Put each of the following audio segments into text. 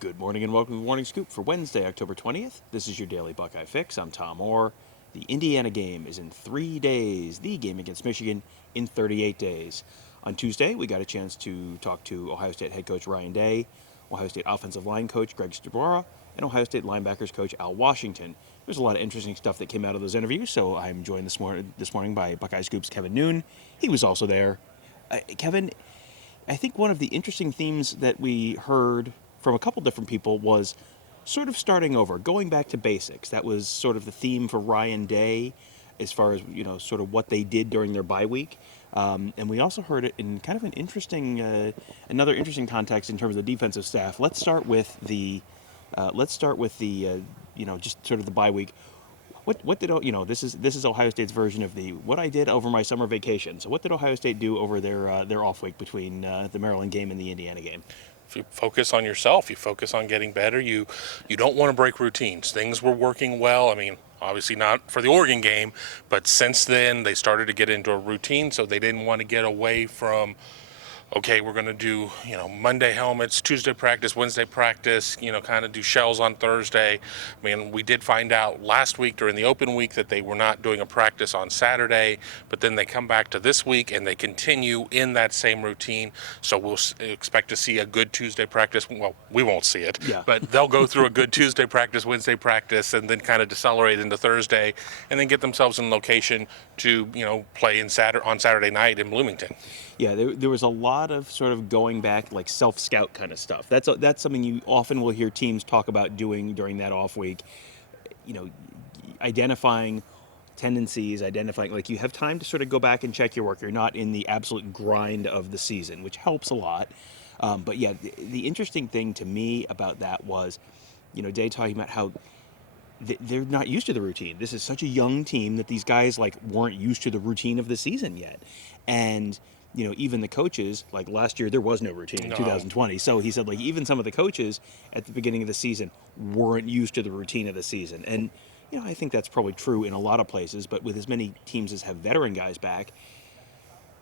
Good morning and welcome to the Morning Scoop for Wednesday, October 20th. This is your daily Buckeye fix. I'm Tom Orr. The Indiana game is in 3 days. The game against Michigan in 38 days. On Tuesday, we got a chance to talk to Ohio State head coach Ryan Day, Ohio State offensive line coach Greg Studrawa, and Ohio State linebackers coach Al Washington. There's a lot of interesting stuff that came out of those interviews, so I'm joined this morning by Buckeye Scoop's Kevin Noon. He was also there. Kevin, I think one of the interesting themes that we heard from a couple different people was sort of starting over, going back to basics. That was sort of the theme for Ryan Day as far as, sort of what they did during their bye week. And we also heard it in kind of an interesting, another interesting context in terms of the defensive staff. Let's start with the, just sort of the bye week. What did this is Ohio State's version of what I did over my summer vacation. So what did Ohio State do over their off week between the Maryland game and the Indiana game? If you focus on yourself, you focus on getting better, you don't want to break routines. Things were working well. I mean, obviously not for the Oregon game, but since then they started to get into a routine, so they didn't want to get away from, okay, we're going to do, Monday helmets, Tuesday practice, Wednesday practice, kind of do shells on Thursday. I mean, we did find out last week during the open week that they were not doing a practice on Saturday, but then they come back to this week and they continue in that same routine. So we'll expect to see a good Tuesday practice. Well, we won't see it, but they'll go through a good Tuesday practice, Wednesday practice, and then kind of decelerate into Thursday and then get themselves in location to, play on Saturday night in Bloomington. Yeah, there was a lot of sort of going back, like self-scout kind of stuff. That's something you often will hear teams talk about doing during that off week. Identifying tendencies, like you have time to sort of go back and check your work. You're not in the absolute grind of the season, which helps a lot. But yeah, the interesting thing to me about that was, Day talking about how they're not used to the routine. This is such a young team that these guys weren't used to the routine of the season yet. And even the coaches, like last year, there was no routine in 2020. So he said, even some of the coaches at the beginning of the season weren't used to the routine of the season. And, I think that's probably true in a lot of places, but with as many teams as have veteran guys back,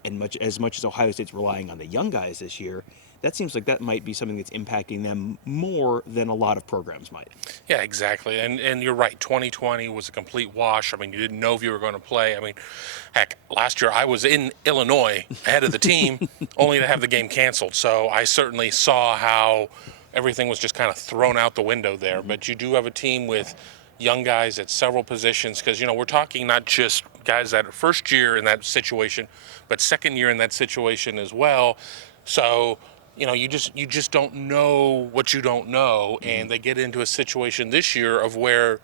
and much as Ohio State's relying on the young guys this year, that seems like that might be something that's impacting them more than a lot of programs might. Yeah, exactly. And you're right. 2020 was a complete wash. I mean, you didn't know if you were going to play. I mean, heck, last year I was in Illinois ahead of the team only to have the game canceled. So I certainly saw how everything was just kind of thrown out the window there. But you do have a team with young guys at several positions because, we're talking not just guys that are first year in that situation, but second year in that situation as well. So, you just don't know what you don't know, and they get into a situation this year of where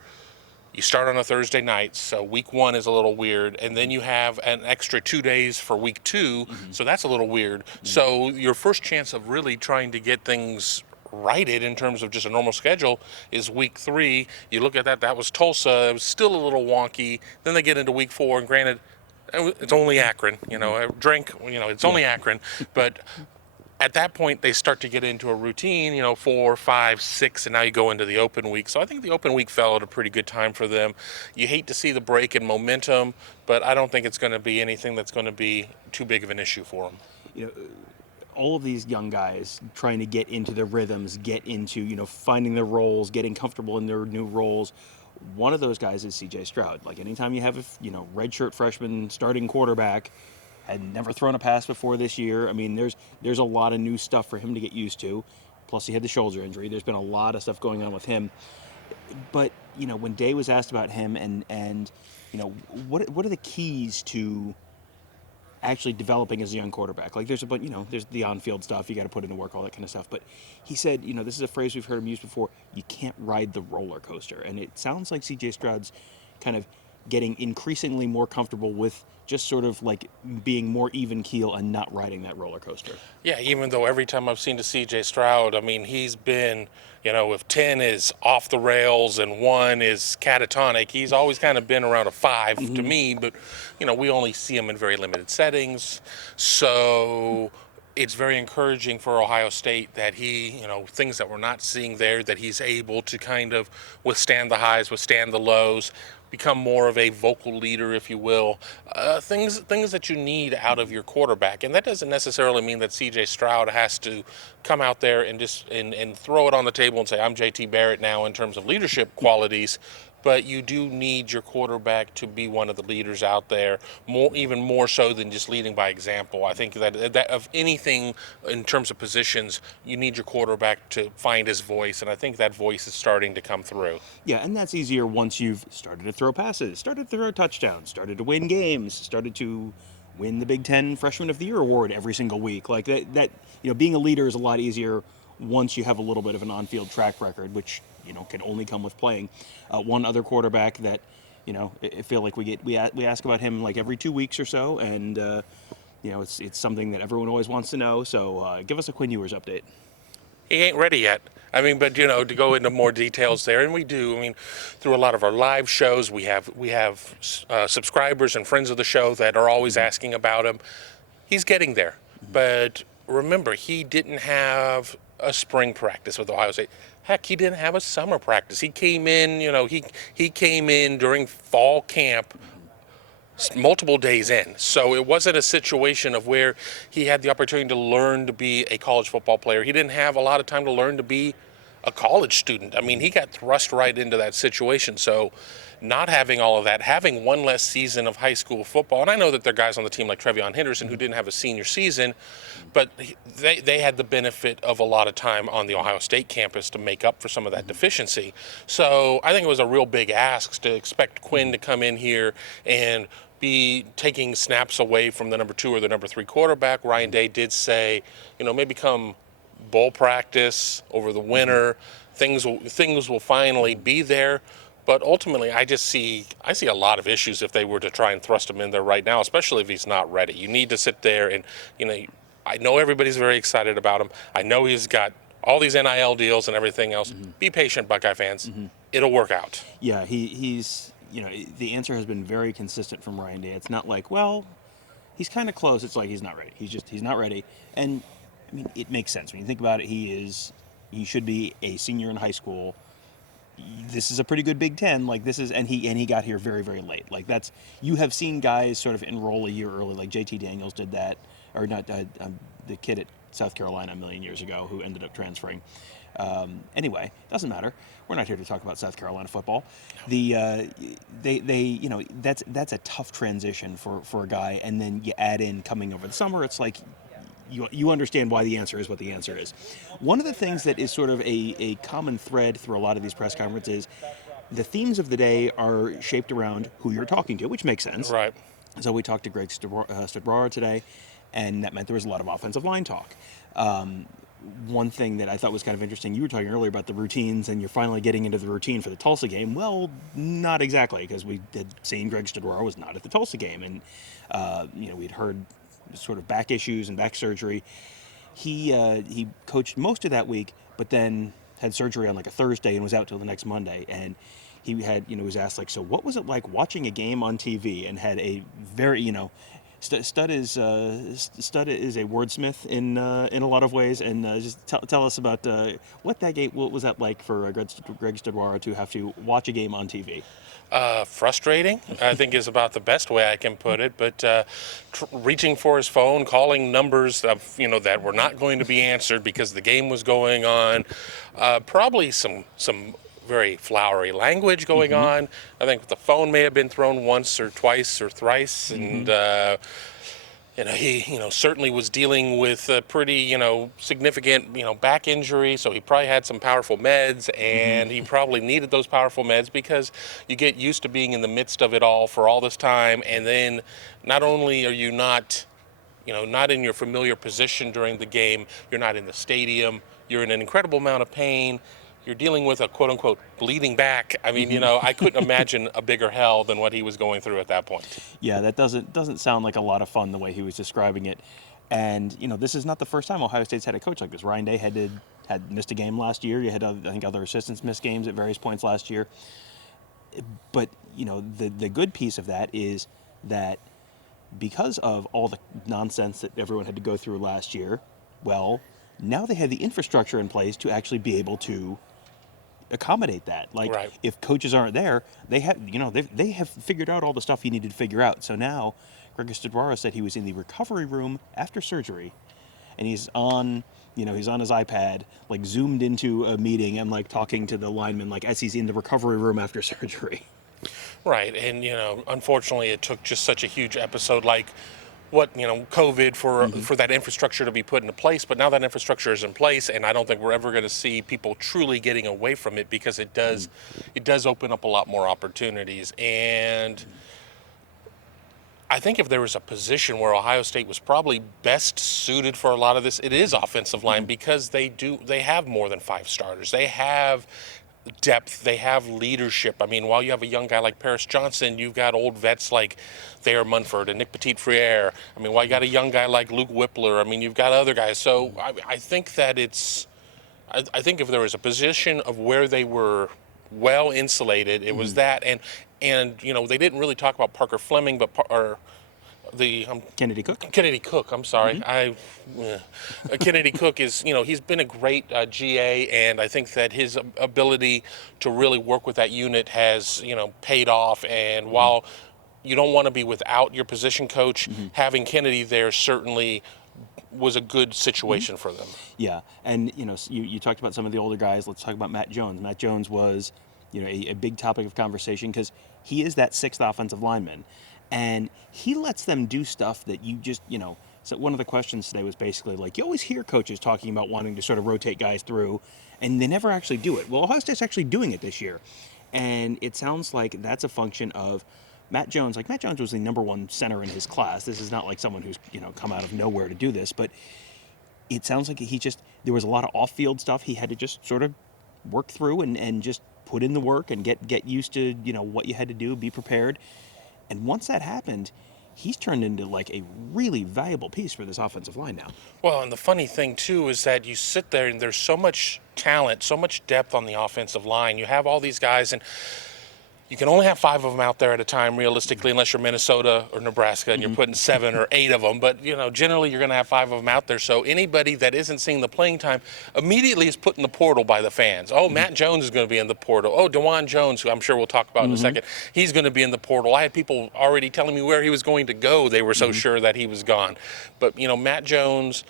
you start on a Thursday night, so week one is a little weird, and then you have an extra 2 days for week two, so that's a little weird. So your first chance of really trying to get things righted in terms of just a normal schedule is week 3. You look at that was Tulsa. It was still a little wonky. Then they get into week 4, and granted, it's only Akron. It's only Akron, but at that point, they start to get into a routine, 4, 5, 6, and now you go into the open week. So I think the open week fell at a pretty good time for them. You hate to see the break in momentum, but I don't think it's going to be anything that's going to be too big of an issue for them. All of these young guys trying to get into their rhythms, get into, finding their roles, getting comfortable in their new roles. One of those guys is CJ Stroud. Anytime you have a, redshirt freshman starting quarterback, had never thrown a pass before this year. I mean, there's a lot of new stuff for him to get used to. Plus, he had the shoulder injury. There's been a lot of stuff going on with him. But, when Day was asked about him and what are the keys to actually developing as a young quarterback? There's the on-field stuff. You got to put in the work, all that kind of stuff. But he said, this is a phrase we've heard him use before. You can't ride the roller coaster. And it sounds like CJ Stroud's kind of getting increasingly more comfortable with just sort of being more even keel and not riding that roller coaster. Yeah, even though every time I've seen the CJ Stroud, I mean, he's been, if 10 is off the rails and 1 is catatonic, he's always kind of been around a 5 to me, but, we only see him in very limited settings. So it's very encouraging for Ohio State that he, things that we're not seeing there, that he's able to kind of withstand the highs, withstand the lows, become more of a vocal leader, if you will. Things that you need out of your quarterback, and that doesn't necessarily mean that CJ Stroud has to come out there and just and throw it on the table and say, I'm JT Barrett now in terms of leadership qualities. But you do need your quarterback to be one of the leaders out there, even more so than just leading by example. I think that of anything in terms of positions, you need your quarterback to find his voice, and I think that voice is starting to come through. Yeah, and that's easier once you've started to throw passes, started to throw touchdowns, started to win games, started to win the Big Ten Freshman of the Year award every single week. Like that being a leader is a lot easier once you have a little bit of an on-field track record, which can only come with playing. One other quarterback that I feel like we ask about him like every 2 weeks or so, and it's something that everyone always wants to know. So give us a Quinn Ewers update. He ain't ready yet. I mean, but to go into more details there, and we do. I mean, through a lot of our live shows, we have subscribers and friends of the show that are always asking about him. He's getting there, but remember, he didn't have a spring practice with Ohio State. Heck, he didn't have a summer practice. He came in, he came in during fall camp multiple days in. So it wasn't a situation of where he had the opportunity to learn to be a college football player. He didn't have a lot of time to learn to be a college student. I mean, he got thrust right into that situation. So not having all of that, having one less season of high school football, and I know that there are guys on the team like Trevion Henderson who didn't have a senior season, but they had the benefit of a lot of time on the Ohio State campus to make up for some of that deficiency. So I think it was a real big ask to expect Quinn to come in here and be taking snaps away from the number 2 or the number 3 quarterback. Ryan Day did say, maybe come bowl practice over the winter, things will finally be there. But ultimately, I see a lot of issues if they were to try and thrust him in there right now, especially if he's not ready. You need to sit there and, I know everybody's very excited about him. I know he's got all these NIL deals and everything else. Be patient, Buckeye fans. It'll work out. Yeah, he's the answer has been very consistent from Ryan Day. It's not like, well, he's kind of close. It's like he's not ready. He's not ready. And I mean, it makes sense when you think about it. He should be a senior in high school. This is a pretty good Big Ten. Like this is, and he got here very, very late. Like you have seen guys sort of enroll a year early, like JT Daniels did that, or not the kid at South Carolina a million years ago who ended up transferring. Anyway, doesn't matter. We're not here to talk about South Carolina football. That's a tough transition for a guy, and then you add in coming over the summer. It's like you understand why the answer is what the answer is. One of the things that is sort of a common thread through a lot of these press conferences, the themes of the day are shaped around who you're talking to, which makes sense. Right. So we talked to Greg Studrawa today, and that meant there was a lot of offensive line talk. One thing that I thought was kind of interesting, you were talking earlier about the routines, and you're finally getting into the routine for the Tulsa game. Well, not exactly, because we had seen Greg Studrawa was not at the Tulsa game, and we'd heard sort of back issues and back surgery. He coached most of that week, but then had surgery on like a Thursday and was out till the next Monday. And he had, was asked like, so what was it like watching a game on TV? And had a very, Stud is a wordsmith in a lot of ways, and just tell us about what was that like for Greg Studrawa to have to watch a game on TV. Frustrating, I think, is about the best way I can put it. But reaching for his phone, calling numbers that were not going to be answered because the game was going on, probably some very flowery language going on. I think the phone may have been thrown once or twice or thrice, and he certainly was dealing with a pretty significant back injury, so he probably had some powerful meds, and he probably needed those powerful meds because you get used to being in the midst of it all for all this time, and then not only are you not in your familiar position during the game, you're not in the stadium, you're in an incredible amount of pain. You're dealing with a quote-unquote bleeding back. I mean, I couldn't imagine a bigger hell than what he was going through at that point. Yeah, that doesn't sound like a lot of fun the way he was describing it. And, this is not the first time Ohio State's had a coach like this. Ryan Day had missed a game last year. You had, I think, other assistants miss games at various points last year. But, the good piece of that is that because of all the nonsense that everyone had to go through last year, well, now they have the infrastructure in place to actually be able to accommodate that. Like, Right. if coaches aren't there, they have figured out all the stuff you needed to figure out. So now, Greg Studrawa said he was in the recovery room after surgery, and he's on his iPad, like zoomed into a meeting and like talking to the lineman, like as he's in the recovery room after surgery. Right, and unfortunately, it took just such a huge episode like COVID for that infrastructure to be put into place. But now that infrastructure is in place, and I don't think we're ever going to see people truly getting away from it, because it does open up a lot more opportunities. And I think if there was a position where Ohio State was probably best suited for a lot of this, it is offensive line, because they have more than 5 starters. They have depth, they have leadership. I mean, while you have a young guy like Paris Johnson, you've got old vets like Thayer Munford and Nick Petit-Frere. I mean, while you got a young guy like Luke Whippler, I mean, you've got other guys. So I think that I think if there was a position of where they were well insulated, it was that. And they didn't really talk about Parker Fleming, but Kennedy Cook. Kennedy Cook, I'm sorry. Kennedy Cook is, he's been a great GA, and I think that his ability to really work with that unit has, paid off. And while you don't want to be without your position coach, having Kennedy there certainly was a good situation for them. Yeah, and you talked about some of the older guys. Let's talk about Matt Jones. Matt Jones was, a big topic of conversation because he is that 6th offensive lineman. And he lets them do stuff that you just, so one of the questions today was basically like, you always hear coaches talking about wanting to sort of rotate guys through, and they never actually do it. Well, Ohio State's actually doing it this year. And it sounds like that's a function of Matt Jones. Like, Matt Jones was the number 1 center in his class. This is not like someone who's, come out of nowhere to do this. But it sounds like there was a lot of off-field stuff he had to just sort of work through and just put in the work and get used to, what you had to do, be prepared. And once that happened, he's turned into like a really valuable piece for this offensive line now. Well, and the funny thing, too, is that you sit there and there's so much talent, so much depth on the offensive line. You have all these guys, and you can only have 5 of them out there at a time, realistically, unless you're Minnesota or Nebraska and you're putting 7 or 8 of them. But, generally you're going to have 5 of them out there. So anybody that isn't seeing the playing time immediately is put in the portal by the fans. Oh, Matt Jones is going to be in the portal. Oh, Dawand Jones, who I'm sure we'll talk about in a second, he's going to be in the portal. I had people already telling me where he was going to go. They were so sure that he was gone. But, Matt Jones,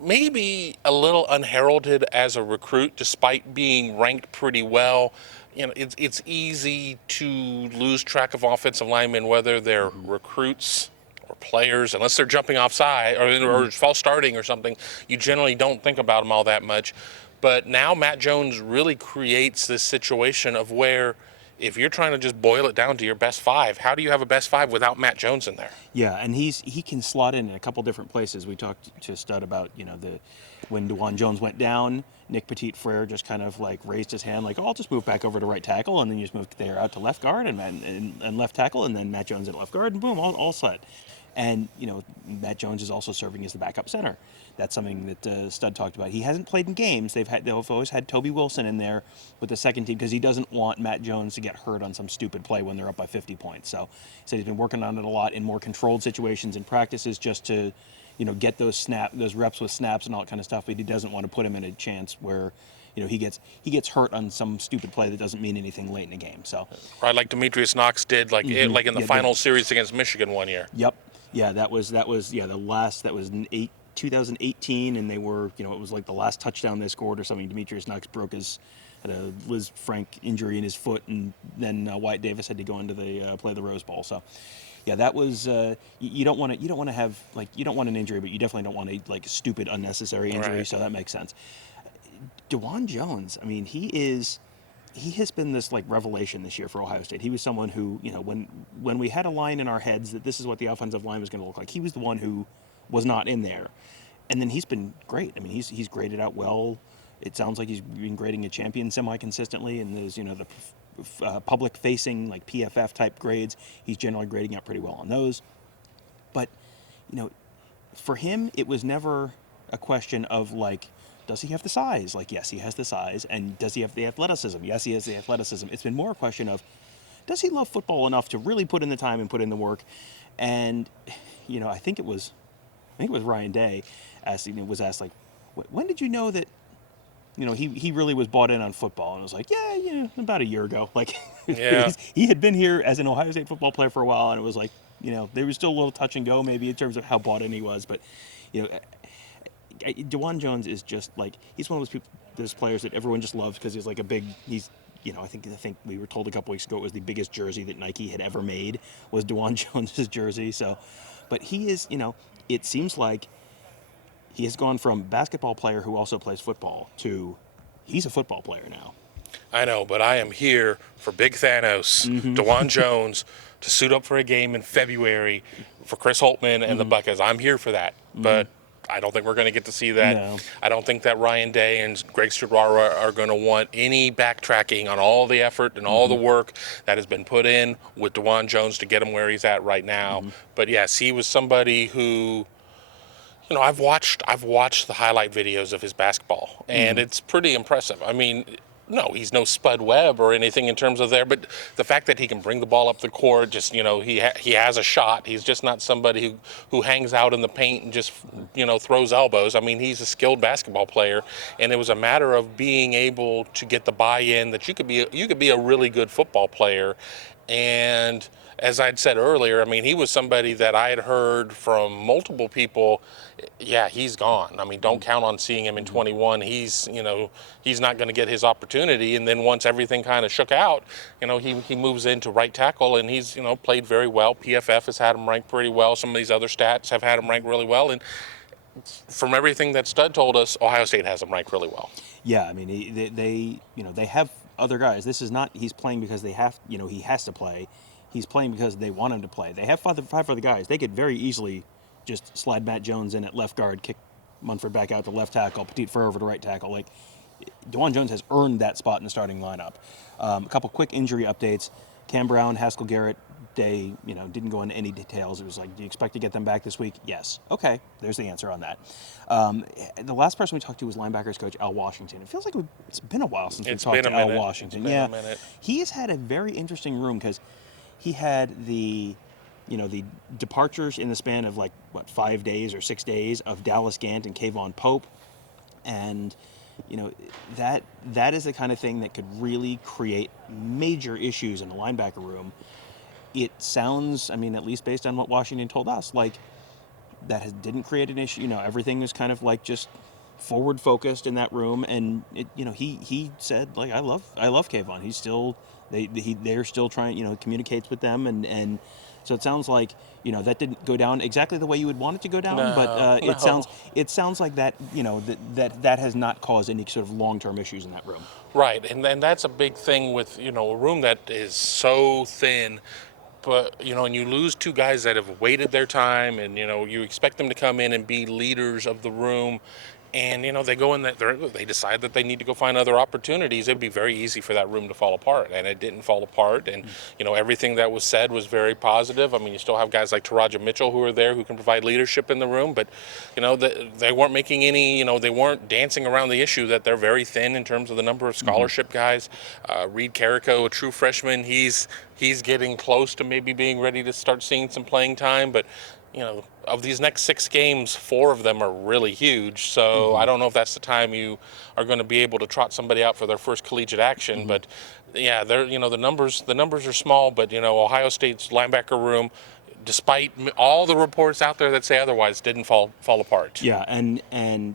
maybe a little unheralded as a recruit, despite being ranked pretty well. It's easy to lose track of offensive linemen, whether they're recruits or players, unless they're jumping offside or false starting or something. You generally don't think about them all that much. But now Matt Jones really creates this situation of where, if you're trying to just boil it down to your best 5, how do you have a best 5 without Matt Jones in there? Yeah, and he can slot in a couple different places. We talked to Stud about, when Dawand Jones went down, Nick Petit-Frere just kind of like raised his hand, like, I'll just move back over to right tackle, and then you just move there out to left guard and left tackle, and then Matt Jones at left guard, and boom, all set. And, Matt Jones is also serving as the backup center. That's something that Stud talked about. He hasn't played in games. They've always had Toby Wilson in there with the second team because he doesn't want Matt Jones to get hurt on some stupid play when they're up by 50 points. So he said he's been working on it a lot in more controlled situations and practices just to, get those reps with snaps and all that kind of stuff. But he doesn't want to put him in a chance where, he gets hurt on some stupid play that doesn't mean anything late in the game. So right, like Demetrius Knox did, like in the final series against Michigan one year. Yep. Yeah, that was the last. That was in 2018, and they were, it was like the last touchdown they scored or something. Demetrius Knox had a Liz Frank injury in his foot, and then Wyatt Davis had to go into the play the Rose Bowl. So, yeah, that was you don't want to have you don't want an injury, but you definitely don't want a stupid unnecessary injury. Right. So that makes sense. Dawand Jones, I mean, he has been this revelation this year for Ohio State. He was someone who, when we had a line in our heads that this is what the offensive line was going to look like, he was the one who was not in there. And then he's been great. I mean, he's graded out well. It sounds like he's been grading a champion semi-consistently, and those, the public-facing, PFF type grades, he's generally grading out pretty well on those. But, for him, it was never a question of does he have the size? Yes, he has the size. And does he have the athleticism? Yes, he has the athleticism. It's been more a question of, does he love football enough to really put in the time and put in the work? And, I think it was Ryan Day was asked, when did you know that he really was bought in on football and was like, yeah, about a year ago. Like, Yeah. he had been here as an Ohio State football player for a while, and it was like, there was still a little touch and go maybe in terms of how bought in he was. But, Dawand Jones is just like, he's one of those players that everyone just loves because he's like I think we were told a couple weeks ago it was the biggest jersey that Nike had ever made was Dawand Jones's jersey. So, but he is, it seems like he has gone from basketball player who also plays football to he's a football player now. I know, but I am here for Big Thanos, Dawand Jones, to suit up for a game in February for Chris Holtmann and the Buckeyes. I'm here for that, but I don't think we're going to get to see that. No. I don't think that Ryan Day and Greg Studrawa are going to want any backtracking on all the effort and all the work that has been put in with Dawand Jones to get him where he's at right now. But yes, he was somebody who, I've watched the highlight videos of his basketball, and it's pretty impressive. I mean, no, he's no Spud Webb or anything in terms of there, but the fact that he can bring the ball up the court, just, he has a shot. He's just not somebody who hangs out in the paint and just, throws elbows. I mean, he's a skilled basketball player, and it was a matter of being able to get the buy-in that you could be a really good football player. And as I'd said earlier, I mean, he was somebody that I had heard from multiple people, yeah, he's gone. I mean, don't count on seeing him in 21. He's not going to get his opportunity. And then once everything kind of shook out, he moves into right tackle, and he's, played very well. PFF has had him ranked pretty well. Some of these other stats have had him ranked really well. And from everything that Stud told us, Ohio State has him ranked really well. Yeah, I mean, they have other guys. This is not he's playing because they have, he has to play. He's playing because they want him to play. They have five other guys. They could very easily just slide Matt Jones in at left guard, kick Munford back out to left tackle, Petit-Frere over to right tackle. Like, Dawand Jones has earned that spot in the starting lineup. A couple quick injury updates. Cam Brown, Haskell Garrett, they, didn't go into any details. It was like, do you expect to get them back this week? Yes. Okay, there's the answer on that. The last person we talked to was linebackers coach Al Washington. It feels like it's been a while since we talked to Al Washington. It's been a minute. He has had a very interesting room because he had the departures in the span of 5 days or 6 days of Dallas Gant and Kayvon Pope, and that is the kind of thing that could really create major issues in the linebacker room. It sounds, I mean, at least based on what Washington told us, like that didn't create an issue. Everything was kind of just forward focused in that room, and he said I love Kayvon. He's still they're still trying, communicates with them, and so it sounds like that didn't go down exactly the way you would want it to go down, but it sounds like that that has not caused any sort of long-term issues in that room. Right, and that's a big thing with a room that is so thin. But, and you lose two guys that have waited their time, and, you expect them to come in and be leaders of the room. And, they go in they decide that they need to go find other opportunities. It'd be very easy for that room to fall apart. And it didn't fall apart. And, everything that was said was very positive. I mean, you still have guys like Taraja Mitchell who are there who can provide leadership in the room. But, they weren't making any, they weren't dancing around the issue that they're very thin in terms of the number of scholarship guys. Reed Carrico, a true freshman, he's getting close to maybe being ready to start seeing some playing time. But, of these next 6 games, 4 of them are really huge. So I don't know if that's the time you are going to be able to trot somebody out for their first collegiate action. But yeah, they're the numbers are small. But Ohio State's linebacker room, despite all the reports out there that say otherwise, didn't fall apart. Yeah, and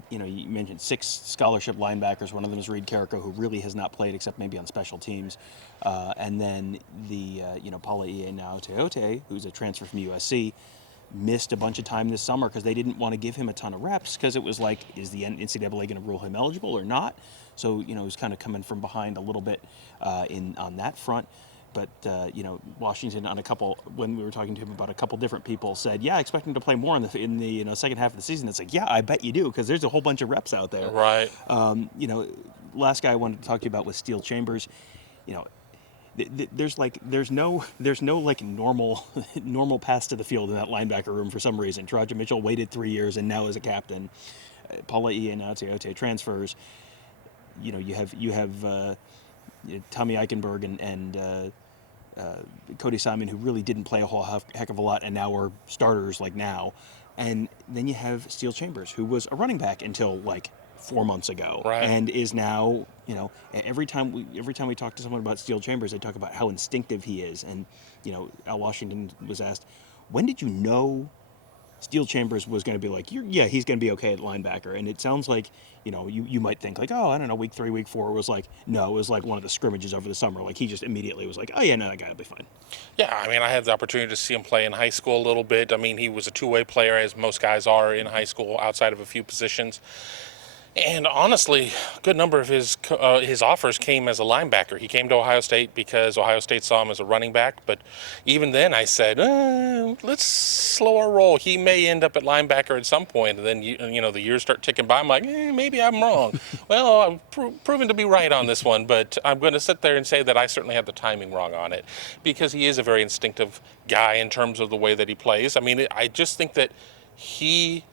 you mentioned 6 scholarship linebackers. One of them is Reed Carrico, who really has not played except maybe on special teams. And then the Paula Teote, who's a transfer from USC. Missed a bunch of time this summer because they didn't want to give him a ton of reps because it was like, is the NCAA going to rule him eligible or not? So, he was kind of coming from behind a little bit on that front. But, Washington when we were talking to him about a couple different people said, yeah, I expect him to play more in the second half of the season. It's like, yeah, I bet you do because there's a whole bunch of reps out there. Right. Last guy I wanted to talk to you about was Steele Chambers. There's no normal pass to the field in that linebacker room for some reason. Taraja Mitchell waited 3 years and now is a captain. Paula Teote transfers. You have Tommy Eichenberg and Cody Simon, who really didn't play a whole heck of a lot and now are starters now. And then you have Steele Chambers, who was a running back until 4 months ago, Right. and is now, every time we talk to someone about Steel Chambers, they talk about how instinctive he is. And Al Washington was asked, when did you know Steel Chambers was going to be like, he's going to be okay at linebacker? And it sounds like, you might think like, oh, I don't know, week 3, week 4 was like, no, it was like one of the scrimmages over the summer. Like, he just immediately was like, oh yeah, no, that guy will be fine. Yeah, I mean, I had the opportunity to see him play in high school a little bit. I mean, he was a two-way player, as most guys are in high school, outside of a few positions. And honestly, a good number of his offers came as a linebacker. He came to Ohio State because Ohio State saw him as a running back. But even then, I said, let's slow our roll. He may end up at linebacker at some point. And then, the years start ticking by. I'm like, maybe I'm wrong. Well, I'm proven to be right on this one. But I'm going to sit there and say that I certainly had the timing wrong on it, because he is a very instinctive guy in terms of the way that he plays. I mean, I just think that he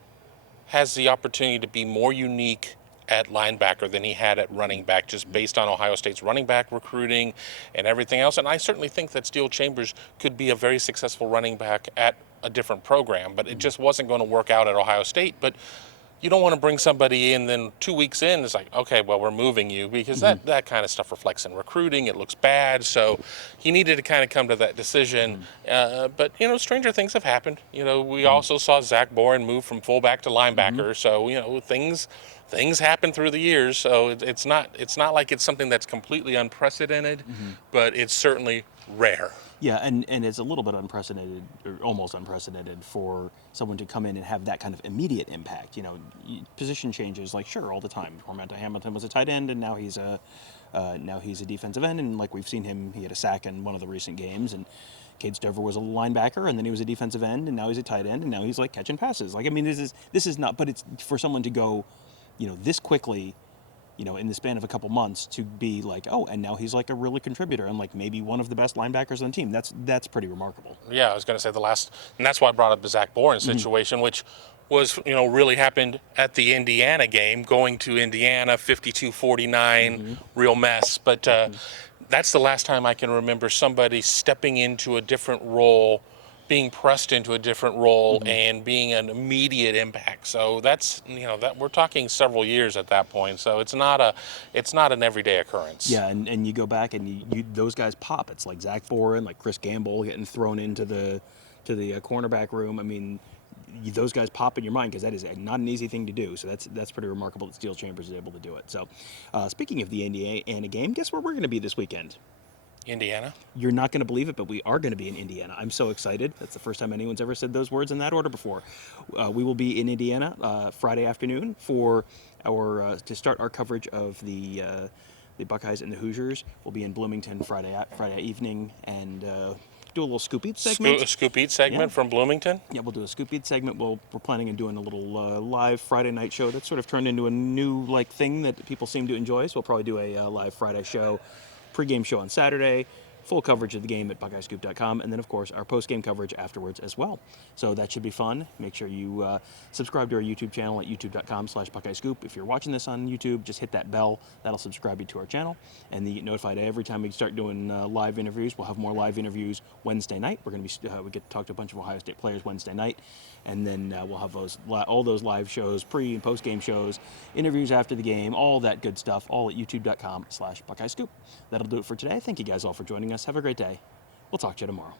has the opportunity to be more unique at linebacker than he had at running back, just based on Ohio State's running back recruiting and everything else. And I certainly think that Steel Chambers could be a very successful running back at a different program, but it just wasn't going to work out at Ohio State. But you don't want to bring somebody in, then 2 weeks in, it's like, okay, well, we're moving you, because that kind of stuff reflects in recruiting. It looks bad. So he needed to kind of come to that decision. But, stranger things have happened. We also saw Zach Boren move from fullback to linebacker. So, things happen through the years. So it's not like it's something that's completely unprecedented, but it's certainly rare. Yeah, and it's a little bit unprecedented, or almost unprecedented, for someone to come in and have that kind of immediate impact. Position changes, like, sure, all the time. Cormanta Hamilton was a tight end, and now he's a defensive end, and like we've seen him, he had a sack in one of the recent games, and Cade Stover was a linebacker, and then he was a defensive end, and now he's a tight end, and now he's like catching passes. Like, I mean, this is not, but it's for someone to go, this quickly, in the span of a couple months, to be like, oh, and now he's like a really contributor and like maybe one of the best linebackers on the team. That's pretty remarkable. Yeah, I was going to say and that's why I brought up the Zach Boren situation, which was, really happened at the Indiana game, going to Indiana, 52-49, real mess. But that's the last time I can remember somebody stepping into a different role, being pressed into a different role, and being an immediate impact. So that's, that we're talking several years at that point. So it's not an everyday occurrence. Yeah, and you go back and you those guys pop. It's like Zach Boren, like Chris Gamble getting thrown into the cornerback room. I mean, those guys pop in your mind, because that is not an easy thing to do. So that's pretty remarkable that Steel Chambers is able to do it. So speaking of the Indiana game, guess where we're going to be this weekend? Indiana. You're not going to believe it, but we are going to be in Indiana. I'm so excited. That's the first time anyone's ever said those words in that order before. We will be in Indiana Friday afternoon for to start our coverage of the Buckeyes and the Hoosiers. We'll be in Bloomington Friday evening and do a little Scoop Eat segment. A Scoop Eat segment from Bloomington? Yeah, we'll do a Scoop Eat segment. We're planning on doing a little live Friday night show that's sort of turned into a new thing that people seem to enjoy. So we'll probably do a live Friday show, pregame show on Saturday, full coverage of the game at BuckeyeScoop.com, and then, of course, our post-game coverage afterwards as well. So that should be fun. Make sure you subscribe to our YouTube channel at youtube.com/BuckeyeScoop. If you're watching this on YouTube, just hit that bell. That'll subscribe you to our channel, and you get notified every time we start doing live interviews. We'll have more live interviews Wednesday night. We're going to be we get to talk to a bunch of Ohio State players Wednesday night, and then we'll have all those live shows, pre- and post-game shows, interviews after the game, all that good stuff, all at youtube.com/BuckeyeScoop. That'll do it for today. Thank you guys all for joining us. Have a great day. We'll talk to you tomorrow.